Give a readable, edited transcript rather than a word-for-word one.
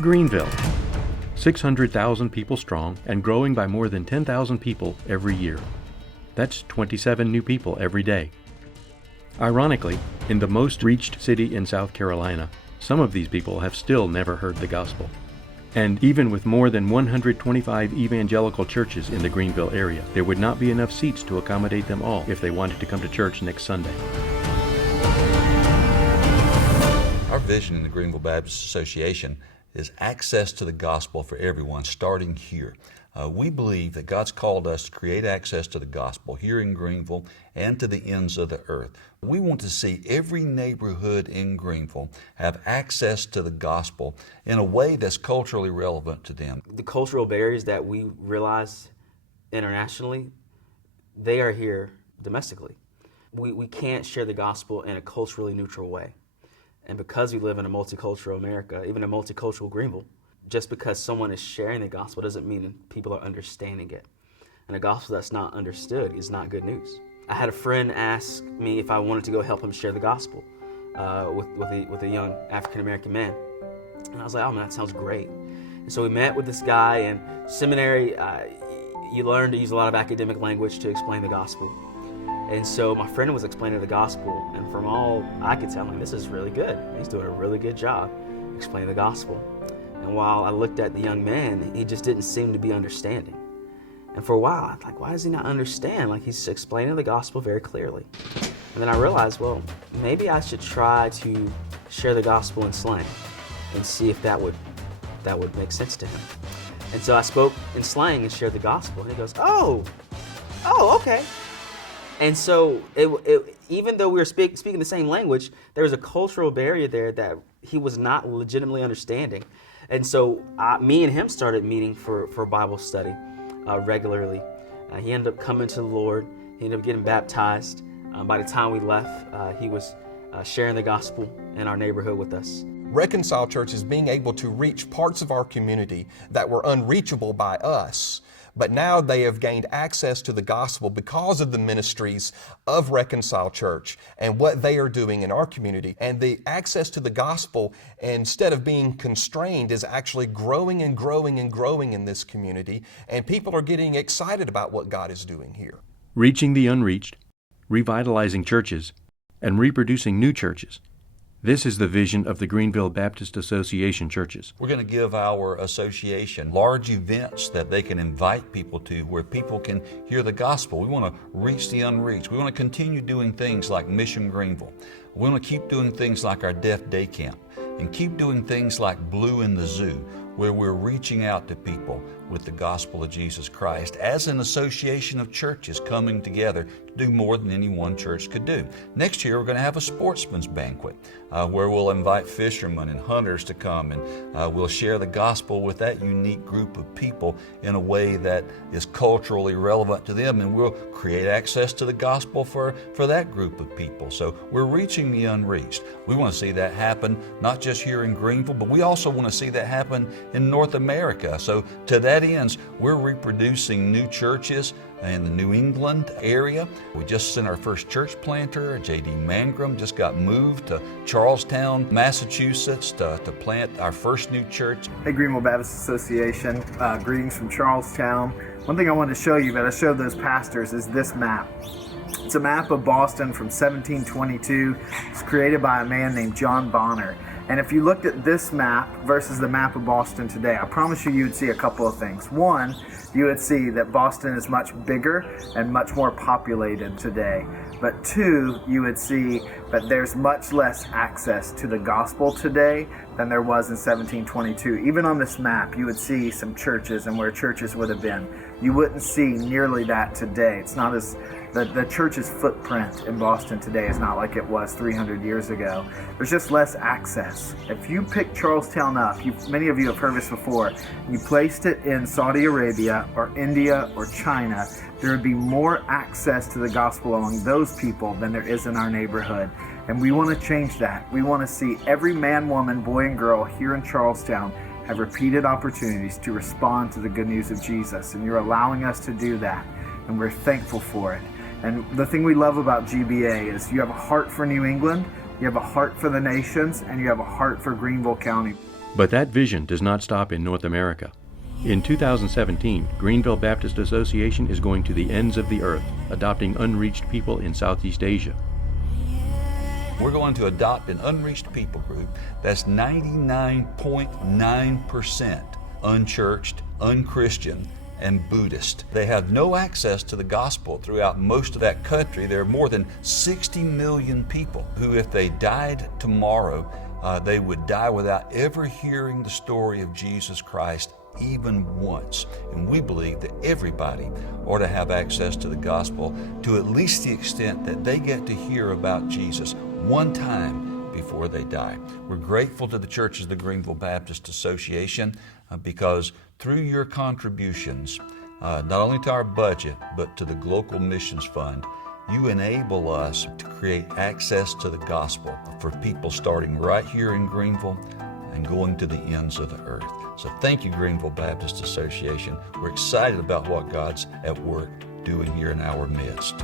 Greenville, 600,000 people strong and growing by more than 10,000 people every year. That's 27 new people every day. Ironically, in the most reached city in South Carolina, some of these people have still never heard the gospel. And even with more than 125 evangelical churches in the Greenville area, there would not be enough seats to accommodate them all if they wanted to come to church next Sunday. Our vision in the Greenville Baptist Association is access to the gospel for everyone, starting here. We believe that God's called us to create access to the gospel here in Greenville and to the ends of the earth. We want to see every neighborhood in Greenville have access to the gospel in a way that's culturally relevant to them. The cultural barriers that we realize internationally, they are here domestically. We can't share the gospel in a culturally neutral way. And because we live in a multicultural America, even a multicultural Greenville, just because someone is sharing the gospel doesn't mean people are understanding it. And a gospel that's not understood is not good news. I had a friend ask me if I wanted to go help him share the gospel with a young African-American man. And I was like, oh man, that sounds great. And so we met with this guy, and seminary, you learn to use a lot of academic language to explain the gospel. And so my friend was explaining the gospel, and from all I could tell, I'm like, this is really good. He's doing a really good job explaining the gospel. And while I looked at the young man, he just didn't seem to be understanding. And for a while, I was like, why does he not understand? Like, he's explaining the gospel very clearly. And then I realized, well, maybe I should try to share the gospel in slang and see if that would make sense to him. And so I spoke in slang and shared the gospel, and he goes, oh, okay. And so even though we were speaking the same language, there was a cultural barrier there that he was not legitimately understanding. And so me and him started meeting for Bible study regularly. He ended up coming to the Lord. He ended up getting baptized. By the time we left, he was sharing the gospel in our neighborhood with us. Reconcile Church is being able to reach parts of our community that were unreachable by us. But now they have gained access to the gospel because of the ministries of Reconcile Church and what they are doing in our community. And the access to the gospel, instead of being constrained, is actually growing and growing and growing in this community. And people are getting excited about what God is doing here. Reaching the unreached, revitalizing churches, and reproducing new churches. This is the vision of the Greenville Baptist Association churches. We're going to give our association large events that they can invite people to where people can hear the gospel. We want to reach the unreached. We want to continue doing things like Mission Greenville. We want to keep doing things like our Deaf Day Camp and keep doing things like Blue in the Zoo, where we're reaching out to people with the gospel of Jesus Christ as an association of churches coming together to do more than any one church could do. Next year, we're going to have a sportsman's banquet where we'll invite fishermen and hunters to come, and we'll share the gospel with that unique group of people in a way that is culturally relevant to them, and we'll create access to the gospel for that group of people. So we're reaching the unreached. We want to see that happen not just here in Greenville, but we also want to see that happen in North America. So to that end, we're reproducing new churches in the New England area. We just sent our first church planter, J.D. Mangrum, just got moved to Charlestown, Massachusetts to plant our first new church. Hey, Greenville Baptist Association, greetings from Charlestown. One thing I wanted to show you that I showed those pastors is this map. It's a map of Boston from 1722. It's created by a man named John Bonner. And if you looked at this map versus the map of Boston today, I promise you would see a couple of things. One, you would see that Boston is much bigger and much more populated today. But two, you would see that there's much less access to the gospel today than there was in 1722. Even on this map, you would see some churches and where churches would have been. You wouldn't see nearly that today. It's not as the church's footprint in Boston today is not like it was 300 years ago. There's just less access. If you pick Charlestown up, many of you have heard this before, you placed it in Saudi Arabia or India or China, there would be more access to the gospel among those people than there is in our neighborhood. And we want to change that. We want to see every man, woman, boy, and girl here in Charlestown have repeated opportunities to respond to the good news of Jesus. And you're allowing us to do that. And we're thankful for it. And the thing we love about GBA is you have a heart for New England, you have a heart for the nations, and you have a heart for Greenville County. But that vision does not stop in North America. In 2017, Greenville Baptist Association is going to the ends of the earth, adopting unreached people in Southeast Asia. We're going to adopt an unreached people group that's 99.9% unchurched, unchristian, and Buddhist. They have no access to the gospel throughout most of that country. There are more than 60 million people who, if they died tomorrow, they would die without ever hearing the story of Jesus Christ even once. And we believe that everybody ought to have access to the gospel to at least the extent that they get to hear about Jesus one time before they die. We're grateful to the churches of the Greenville Baptist Association because through your contributions, not only to our budget, but to the Global Missions Fund, you enable us to create access to the gospel for people starting right here in Greenville and going to the ends of the earth. So thank you, Greenville Baptist Association. We're excited about what God's at work doing here in our midst.